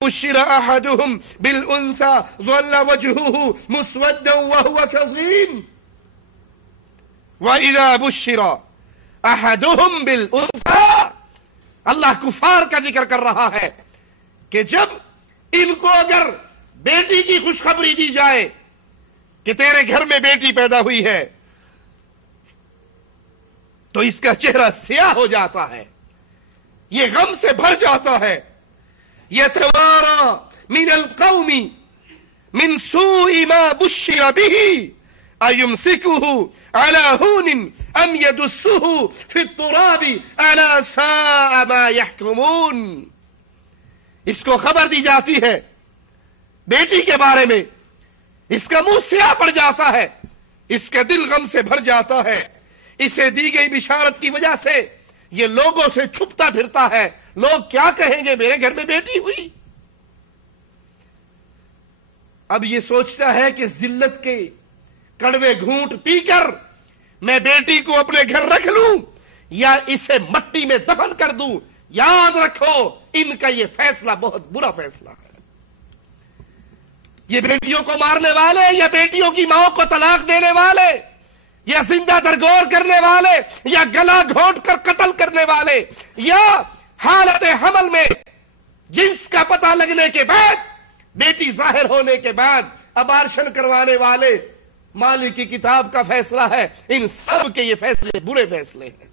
بشر احدهم بالانثى ظل وجهه مسودا وهو كظيم واذا بشر احدهم بالانثى. اللہ کفار کا ذکر کر رہا ہے کہ جب ان کو اگر بیٹی کی خوشخبری دی جائے کہ تیرے گھر میں بیٹی پیدا ہوئی ہے تو اس کا چہرہ سیاہ ہو جاتا ہے، یہ غم سے بھر جاتا ہے. يتوارى من القوم من سوء ما بشر به أيمسكه على هون أم يدسه في التراب ألا ساء ما يحكمون. اس کو خبر دی جاتی ہے بیٹی کے بارے میں، اس کا منہ سیاہ پڑ جاتا ہے، اس کا دل غم سے بھر جاتا ہے. اسے دی گئی بشارت کی وجہ سے یہ لوگوں سے چھپتا پھرتا ہے. لوگ کیا کہیں گے میرے گھر میں بیٹی ہوئی. اب یہ سوچتا ہے کہ ذلت کے کڑوے گھونٹ پی کر میں بیٹی کو اپنے گھر رکھ لوں یا اسے مٹی میں دفن کر دوں. یاد رکھو ان کا یہ فیصلہ بہت برا فیصلہ ہے. یہ بیٹیوں کو مارنے والے یا بیٹیوں کی ماں کو طلاق دینے والے یا زندہ درگور کرنے والے یا گلا گھونٹ کر قتل کرنے والے یا حالت حمل میں جنس کا پتہ لگنے کے بعد بیٹی ظاہر ہونے کے بعد ابارشن کروانے والے، مالک کی کتاب کا فیصلہ ہے. ان سب کے یہ فیصلے برے فیصلے ہیں.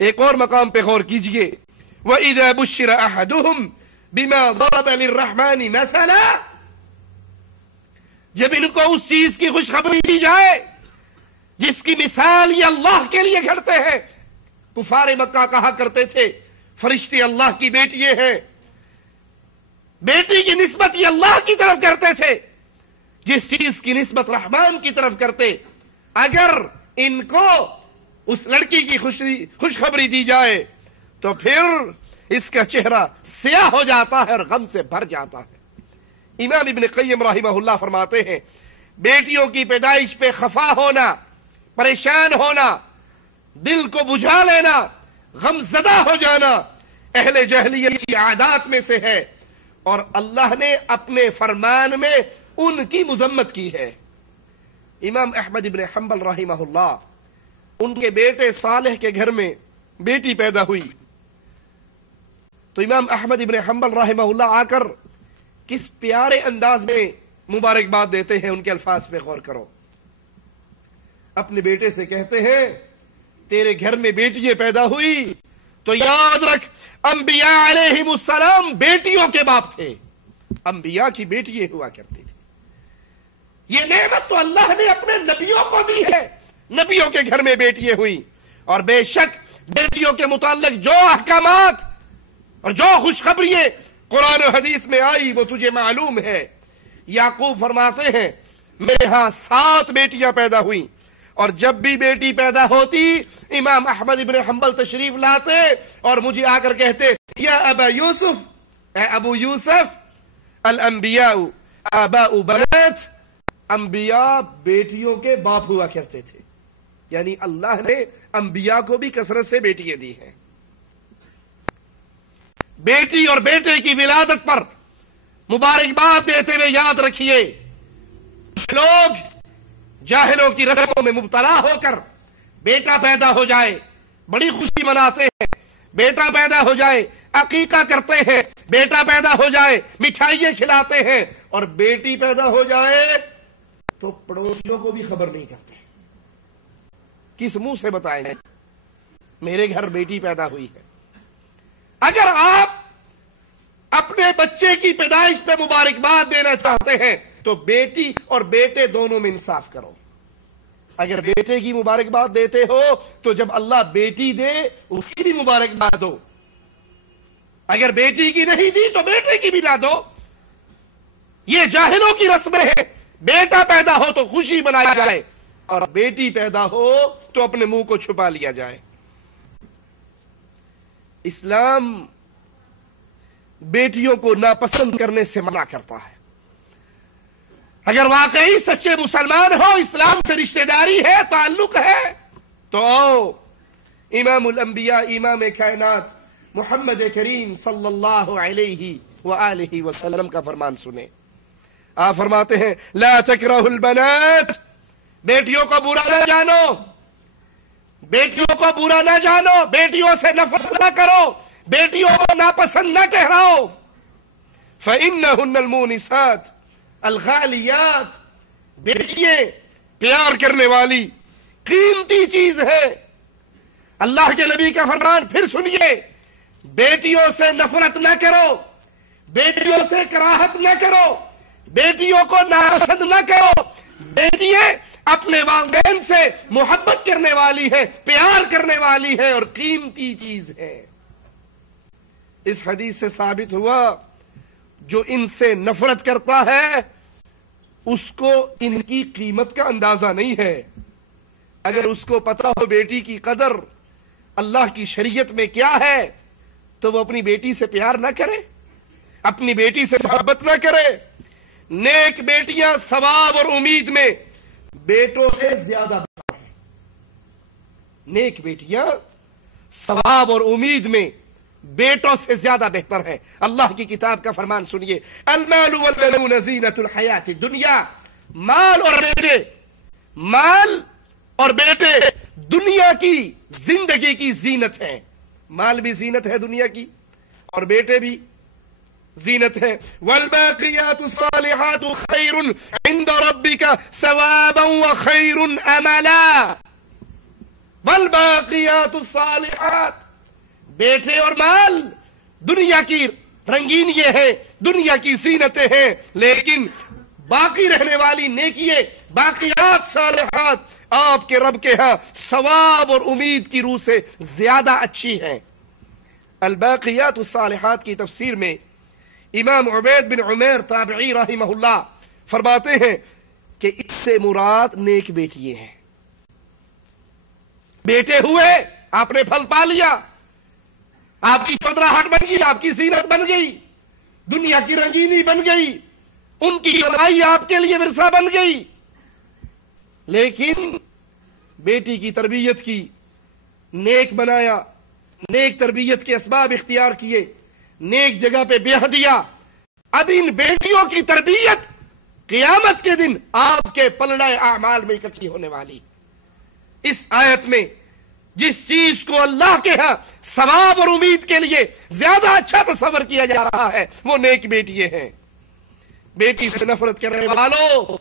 ایک اور مقام پہ غور کیجئے. وَإِذَا بُشِّرَ أَحَدُهُمْ بِمَا ضَرَبَ لِلرَّحْمَنِ مَثَلًا، جب ان کو اس چیز کی خوشخبری دی جائے جس کی مثال یہ اللہ کے لیے گھڑتے ہیں. کفار مکہ کہا کرتے تھے فرشتے اللہ کی بیٹی ہیں، بیٹی کی نسبت یہ اللہ کی طرف کرتے تھے. جس چیز کی نسبت رحمان کی طرف کرتے، اگر ان کو اس لڑکی کی خوشخبری دی جائے تو پھر اس کا چہرہ سیاہ ہو جاتا ہے اور غم سے بھر جاتا ہے. امام ابن قیم رحمہ اللہ فرماتے ہیں بیٹیوں کی پیدائش پہ خفا ہونا، پریشان ہونا، دل کو بجھا لینا، غم زدہ ہو جانا اہل جاہلیت کی عادات میں سے ہے، اور اللہ نے اپنے فرمان میں ان کی مذمت کی ہے. امام احمد ابن حنبل رحمہ اللہ، ان کے بیٹے صالح کے گھر میں بیٹی پیدا ہوئی تو امام احمد ابن حنبل رحمہ اللہ آ کر کس پیارے انداز میں مبارکباد دیتے ہیں. ان کے الفاظ پہ غور کرو. اپنے بیٹے سے کہتے ہیں تیرے گھر میں بیٹیاں پیدا ہوئی تو یاد رکھ انبیاء علیہم السلام بیٹیوں کے باپ تھے، انبیاء کی بیٹیاں ہوا کرتی تھی. یہ نعمت تو اللہ نے اپنے نبیوں کو دی ہے، نبیوں کے گھر میں بیٹیاں ہوئی. اور بے شک بیٹیوں کے متعلق جو احکامات اور جو خوشخبریاں قرآن و حدیث میں آئی وہ تجھے معلوم ہے. یعقوب فرماتے ہیں میرے ہاں 7 بیٹیاں پیدا ہوئیں، اور جب بھی بیٹی پیدا ہوتی امام احمد ابن حنبل تشریف لاتے اور مجھے آ کر کہتے یا ابا یوسف، اے ابو یوسف، الانبیاء آباء بنات، انبیاء بیٹیوں کے باپ ہوا کرتے تھے. یعنی اللہ نے انبیاء کو بھی کثرت سے بیٹیاں دی ہیں. بیٹی اور بیٹے کی ولادت پر مبارکباد دیتے ہوئے یاد رکھیے لوگ جاہلوں کی رسموں میں مبتلا ہو کر بیٹا پیدا ہو جائے بڑی خوشی مناتے ہیں، بیٹا پیدا ہو جائے عقیقہ کرتے ہیں، بیٹا پیدا ہو جائے مٹھائیاں کھلاتے ہیں، اور بیٹی پیدا ہو جائے تو پڑوسیوں کو بھی خبر نہیں کرتے. کس منہ سے بتائیں گے میرے گھر بیٹی پیدا ہوئی ہے. اگر آپ اپنے بچے کی پیدائش پہ مبارکباد دینا چاہتے ہیں تو بیٹی اور بیٹے دونوں میں انصاف کرو. اگر بیٹے کی مبارکباد دیتے ہو تو جب اللہ بیٹی دے اس کی بھی مبارکباد دو، اگر بیٹی کی نہیں دی تو بیٹے کی بھی نہ دو. یہ جاہلوں کی رسمیں ہیں. بیٹا پیدا ہو تو خوشی منایا جائے اور بیٹی پیدا ہو تو اپنے منہ کو چھپا لیا جائے. اسلام بیٹیوں کو ناپسند کرنے سے منع کرتا ہے. اگر واقعی سچے مسلمان ہو، اسلام سے رشتہ داری ہے، تعلق ہے، تو آؤ امام الانبیاء امام کائنات محمد کریم صلی اللہ علیہ وآلہ وسلم کا فرمان سنیں. آپ فرماتے ہیں لا تکرہوا البنات، بیٹیوں کو برا نہ جانو، بیٹیوں کو برا نہ جانو، بیٹیوں سے نفرت نہ کرو، بیٹیوں کو ناپسند نہ ٹھہراؤ. فإنہن المونسات الغالیات، بیٹیاں پیار کرنے والی قیمتی چیز ہے. اللہ کے نبی کا فرمان پھر سنیے، بیٹیوں سے نفرت نہ کرو، بیٹیوں سے کراہت نہ کرو، بیٹیوں کو ناپسند نہ کرو. بیٹیاں اپنے والدین سے محبت کرنے والی ہیں، پیار کرنے والی ہیں اور قیمتی چیز ہے. اس حدیث سے ثابت ہوا جو ان سے نفرت کرتا ہے اس کو ان کی قیمت کا اندازہ نہیں ہے. اگر اس کو پتا ہو بیٹی کی قدر اللہ کی شریعت میں کیا ہے تو وہ اپنی بیٹی سے پیار نہ کرے، اپنی بیٹی سے محبت نہ کرے. نیک بیٹیاں ثواب اور امید میں بیٹوں سے زیادہ بہتر ہیں. نیک بیٹیاں ثواب اور امید میں بیٹوں سے زیادہ بہتر ہے. اللہ کی کتاب کا فرمان سنیے، المال والبنون زینت الحیات الدنیا، مال اور بیٹے، مال اور بیٹے دنیا کی زندگی کی زینت ہیں. مال بھی زینت ہے دنیا کی اور بیٹے بھی زینت ہے. والباقیات الصالحات خیر عند ربک ثوابا وخیر املا. والباقیات الصالحات، بیٹے اور مال دنیا کی رنگین یہ ہے، دنیا کی زینتیں ہیں، لیکن باقی رہنے والی نیکیے باقیات صالحات آپ کے رب کے ہاں ثواب اور امید کی روح سے زیادہ اچھی ہیں. الباقیات الصالحات کی تفسیر میں امام عبید بن عمیر تابعی رحمہ اللہ فرماتے ہیں کہ اس سے مراد نیک بیٹیے ہیں. بیٹے ہوئے، آپ نے پھل پا لیا، آپ کی چودراہٹ بن گئی، آپ کی زینت بن گئی، دنیا کی رنگینی بن گئی، ان کی کمائی آپ کے لیے ورثہ بن گئی. لیکن بیٹی کی تربیت کی، نیک بنایا، نیک تربیت کے اسباب اختیار کیے، نیک جگہ پہ بیاہ دیا. اب ان بیٹیوں کی تربیت قیامت کے دن آپ کے پلڑے اعمال میں اکٹھی ہونے والی. اس آیت میں جس چیز کو اللہ کے ہاں ثواب اور امید کے لیے زیادہ اچھا تصور کیا جا رہا ہے وہ نیک بیٹیاں ہیں. بیٹی سے نفرت کرنے والوں،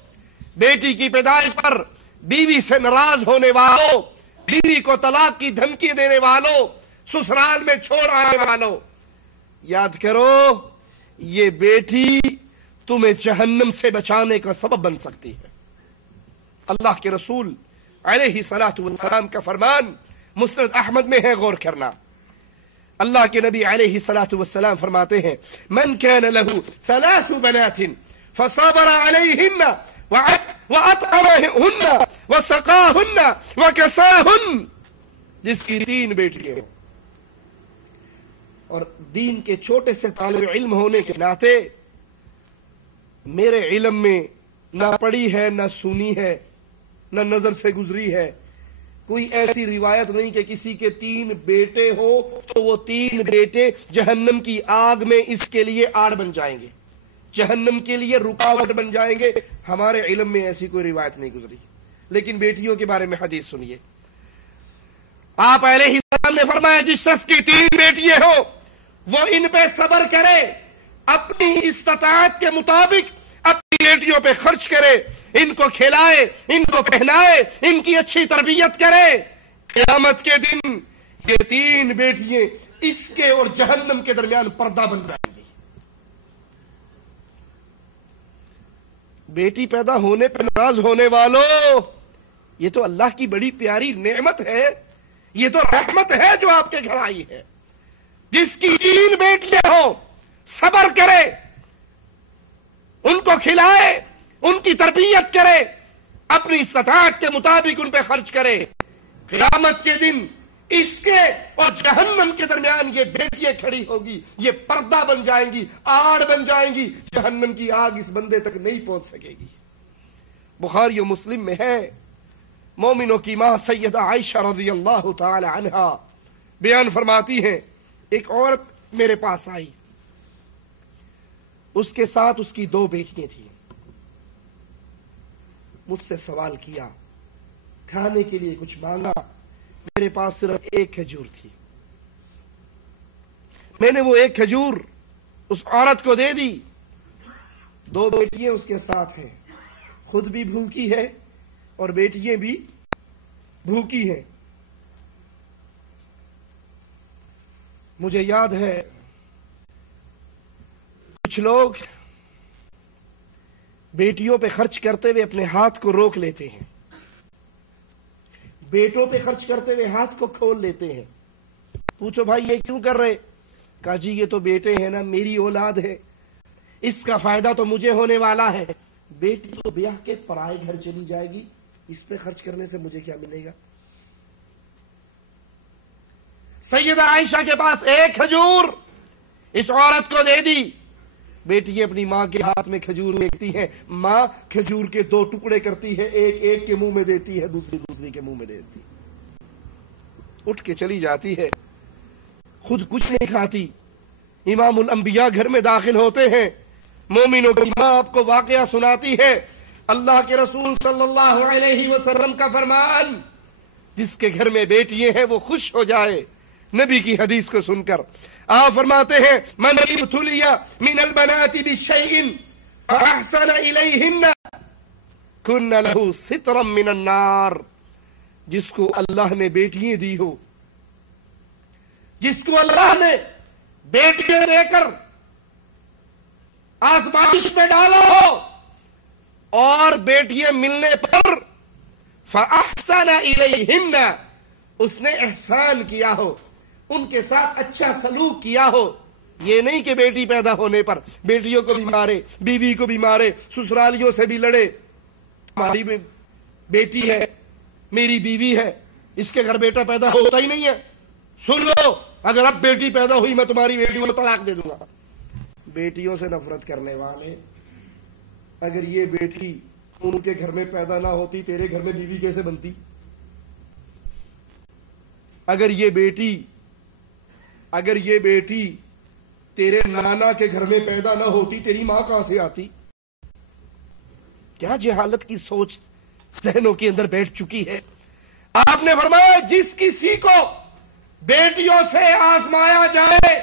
بیٹی کی پیدائش پر بیوی سے ناراض ہونے والوں، بیوی کو طلاق کی دھمکی دینے والوں، سسرال میں چھوڑ آنے والوں، یاد کرو یہ بیٹی تمہیں جہنم سے بچانے کا سبب بن سکتی ہے. اللہ کے رسول علیہ الصلوۃ والسلام کا فرمان مسند احمد میں ہے، غور کرنا. اللہ کے نبی علیہ الصلوۃ والسلام فرماتے ہیں من كان له 3 بنات فصبر عليهن وأطعمهن وسقاهن وكساهن، جس کی 3 بیٹیاں اور دین کے چھوٹے سے طالب علم ہونے کے ناطے میرے علم میں نہ پڑھی ہے، نہ سنی ہے، نہ نظر سے گزری ہے کوئی ایسی روایت نہیں کہ کسی کے 3 بیٹے ہو تو وہ 3 بیٹے جہنم کی آگ میں اس کے لیے آڑ بن جائیں گے، جہنم کے لیے رکاوٹ بن جائیں گے. ہمارے علم میں ایسی کوئی روایت نہیں گزری. لیکن بیٹیوں کے بارے میں حدیث سنیے. آپ علیہ السلام نے فرمایا جس شخص کی 3 بیٹیاں ہو وہ ان پہ صبر کرے، اپنی استطاعت کے مطابق اپنی بیٹیوں پہ خرچ کرے، ان کو کھلائے، ان کو پہنائے، ان کی اچھی تربیت کرے. قیامت کے دن یہ 3 بیٹیاں اس کے اور جہنم کے درمیان پردہ بن جائیں گی. بیٹی پیدا ہونے پہ ناراض ہونے والوں، یہ تو اللہ کی بڑی پیاری نعمت ہے، یہ تو رحمت ہے جو آپ کے گھر آئی ہے. جس کی 3 بیٹیاں ہوں صبر کرے، ان کو کھلائے، ان کی تربیت کرے، اپنی استطاعت کے مطابق ان پہ خرچ کرے. قیامت کے دن اس کے اور جہنم کے درمیان یہ بیٹیاں کھڑی ہوگی، یہ پردہ بن جائیں گی، آڑ بن جائیں گی، جہنم کی آگ اس بندے تک نہیں پہنچ سکے گی. بخاری و مسلم میں ہے، مومنوں کی ماں سیدہ عائشہ رضی اللہ تعالی عنہا بیان فرماتی ہیں ایک عورت میرے پاس آئی، اس کے ساتھ اس کی 2 بیٹیاں تھیں. مجھ سے سوال کیا، کھانے کے لیے کچھ مانگا. میرے پاس صرف 1 کھجور تھی. میں نے وہ 1 کھجور اس عورت کو دے دی. 2 بیٹیاں اس کے ساتھ ہیں، خود بھی بھوکی ہے اور بیٹیاں بھی بھوکی ہیں. مجھے یاد ہے کچھ لوگ بیٹیوں پہ خرچ کرتے ہوئے اپنے ہاتھ کو روک لیتے ہیں، بیٹوں پہ خرچ کرتے ہوئے ہاتھ کو کھول لیتے ہیں. پوچھو بھائی یہ کیوں کر رہے؟ کہا جی یہ تو بیٹے ہیں نا، میری اولاد ہے، اس کا فائدہ تو مجھے ہونے والا ہے. بیٹی تو بیاہ کے پرائے گھر چلی جائے گی، اس پہ خرچ کرنے سے مجھے کیا ملے گا؟ سیدہ عائشہ کے پاس 1 کھجور اس عورت کو دے دی. بیٹی اپنی ماں کے ہاتھ میں کھجور دیکھتی ہے، ماں کھجور کے 2 ٹکڑے کرتی ہے، ایک کے منہ میں دیتی ہے، دوسری کے منہ میں دیتی، اٹھ کے چلی جاتی ہے، خود کچھ نہیں کھاتی. امام الانبیاء گھر میں داخل ہوتے ہیں، مومنوں کی ماں آپ کو واقعہ سناتی ہے. اللہ کے رسول صلی اللہ علیہ وسلم کا فرمان، جس کے گھر میں بیٹیاں ہیں وہ خوش ہو جائے. نبی کی حدیث کو سن کر آپ فرماتے ہیں من ابتلی من البنات بشیء فاحسن الیہن کن لہ سترا من النار. جس کو اللہ نے بیٹیاں دی ہو، جس کو اللہ نے بیٹیاں دے کر آزمائش میں ڈالا ہو اور بیٹیاں ملنے پر فاحسن الیہن، اس نے احسان کیا ہو، ان کے ساتھ اچھا سلوک کیا ہو. یہ نہیں کہ بیٹی پیدا ہونے پر بیٹیوں کو بھی مارے، بیوی کو بھی مارے، سسرالیوں سے بھی لڑے. ہماری بیٹی ہے، میری بیوی ہے، اس کے گھر بیٹا پیدا ہوتا ہی نہیں ہے. سن لو، اگر اب بیٹی پیدا ہوئی میں تمہاری بیٹی کو طلاق دے دوں گا. بیٹیوں سے نفرت کرنے والے، اگر یہ بیٹی ان کے گھر میں پیدا نہ ہوتی تیرے گھر میں بیوی کیسے بنتی؟ اگر یہ بیٹی تیرے نانا کے گھر میں پیدا نہ ہوتی تیری ماں کہاں سے آتی؟ کیا جہالت کی سوچ ذہنوں کے اندر بیٹھ چکی ہے. آپ نے فرمایا جس کسی کو بیٹیوں سے آزمایا جائے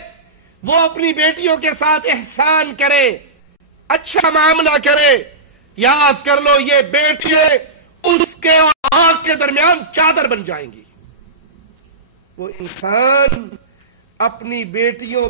وہ اپنی بیٹیوں کے ساتھ احسان کرے، اچھا معاملہ کرے. یاد کر لو یہ بیٹیاں اس کے اور آنکھ کے درمیان چادر بن جائیں گی. وہ انسان اپنی بیٹیوں